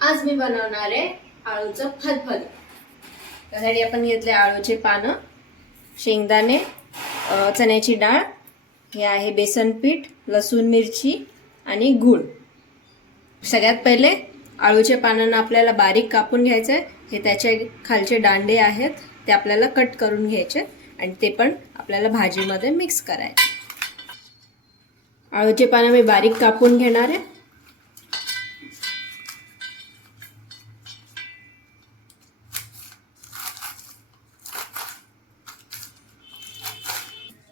आज मी बनवणार आहे आळूचं फलफल. त्यासाठी आपण घेतले आळूचे पानं शेंगदाणे चण्याची डाळ हे आहे बेसन पीठ लसूण मिरची आणि गूळ. सगळ्यात पहिले आळूचे पानांना आपल्याला बारीक कापून घ्यायचं आहे. हे त्याचे खालचे दांडे आहेत ते आपल्याला कट करून घ्यायचे आणि ते पण आपल्याला भाजीमध्ये मिक्स करायचे. आळूचे पानं मी बारीक कापून घेणार आहे.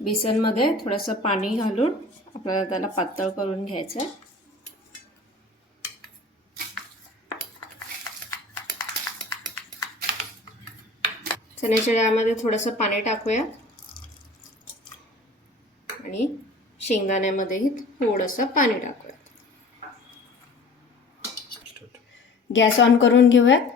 बेसनमध्ये थोडंसं पाणी घालून आपल्याला त्याला पातळ करून घ्यायचं आहे. चण्याच्या डाळमध्ये थोडंसं पाणी टाकूया. आणि शेंगदाण्यामध्येही थोडंसं पाणी टाकूया. गॅस ऑन करून घेऊयात.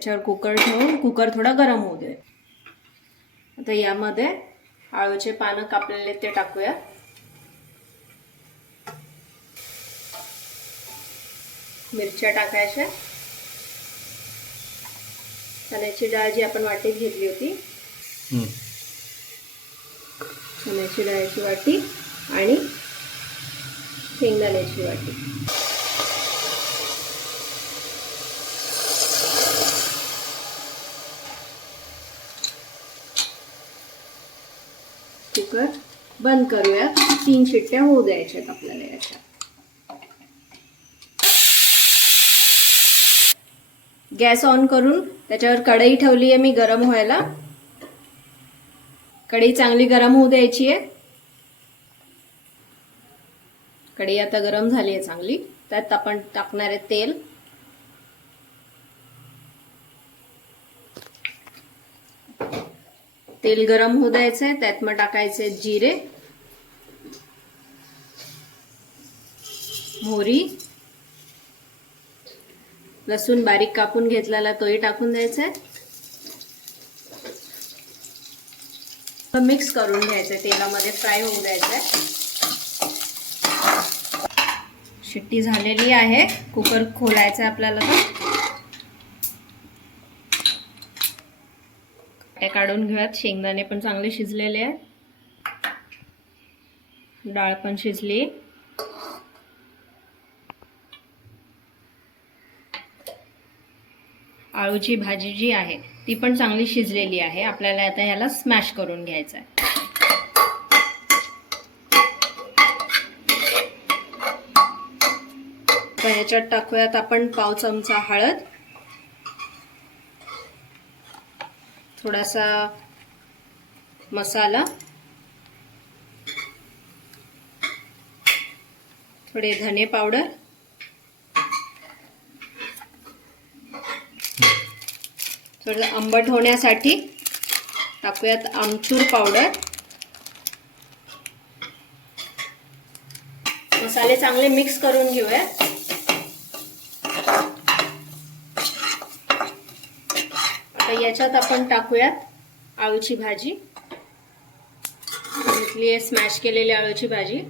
त्याच्यावर कुकर ठेवून कुकर थोडा गरम होऊ दे. आता यामध्ये आळूचे पानं कापलेले ते टाकूया. मिरच्या टाकायच्या. चण्याची डाळ जी आपण वाटीत घेतली होती. चण्याची डाळाची वाटी आणि शेंगदाण्याची वाटी. कुकर बंद करूया. तीन शिट्ट्या होऊ द्यायच्यात आपल्याला याच्या. गॅस ऑन करून त्याच्यावर कढई ठेवली आहे मी गरम व्हायला. कढई चांगली गरम होऊ द्यायची आहे कढई आता गरम झाली आहे चांगली. त्यात आपण टाकणार आहे तेल तेल गरम होऊ द्यायचंय त्यात मग टाकायचे जिरे मोहरी लसूण बारीक कापून घेतलेला तोही टाकून द्यायचा आहे मिक्स करून घ्यायचं आहे तेलामध्ये फ्राय होऊ द्यायचं आहे शिट्टी झालेली आहे कुकर खोलायचा आहे आपल्याला तर. त्या काढून घेऊयात. शेंगदाणे पण चांगले शिजलेले आहेत. डाळ पण शिजली. आळूची भाजी जी आहे ती पण चांगली शिजलेली आहे. आपल्याला आता ह्याला स्मॅश करून घ्यायचं आहे. याच्यात टाकूयात आपण पाव चमचा हळद. थोडासा मसाला. थोडे धने पावडर. थोडं आंबट होण्यासाठी टाकूयात आमचूर पावडर. मसाले चांगले मिक्स करून घेऊयात आता याच्यात आपण टाकूयात आळूची भाजी. घेतली आहे स्मॅश केलेली आळूची भाजी.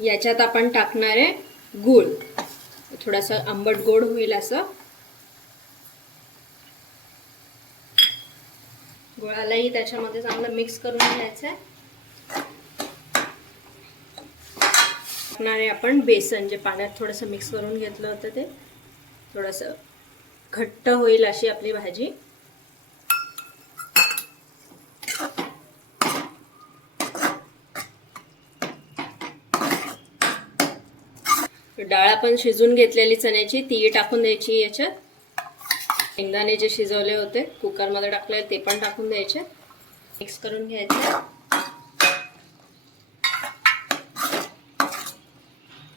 याच्यात आपण टाकणार आहे गूळ. थोडासा आंबट गोड होईल असं. गुळालाही त्याच्यामध्ये चांगलं मिक्स करून घ्यायचं आहे टाकणार आहे आपण बेसन जे पाण्यात थोडंसं मिक्स करून घेतलं होतं ते. थोडंसं घट्ट होईल अशी आपली भाजी. डाळ आपण शिजून घेतलेली चण्याची ती टाकून द्यायची याच्यात. शेंगदाणे जे शिजवले होते कुकरमध्ये टाकले ते पण टाकून द्यायचे. मिक्स करून घ्यायचे.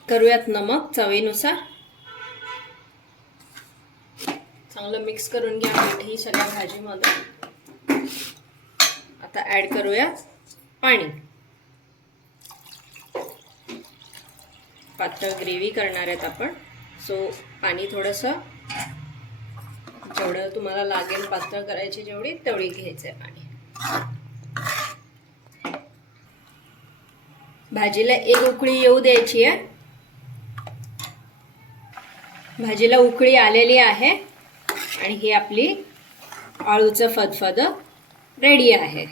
करूयात नमक चवीनुसार. चांगलं मिक्स करून घ्या मीठ ही सगळ्या भाजीमध्ये. आता ॲड करूया पाणी. पातळ ग्रेव्ही करणार आहेत आपण. सो पाणी थोडंसं जेवढं तुम्हाला लागेल पातळ करायची जेवढी तेवढी घ्यायचं आहे पाणी. भाजीला एक उकळी येऊ द्यायची आहे. भाजीला उकळी आलेली आहे आणि ही आपली आळूचं फदफद रेडी आहे.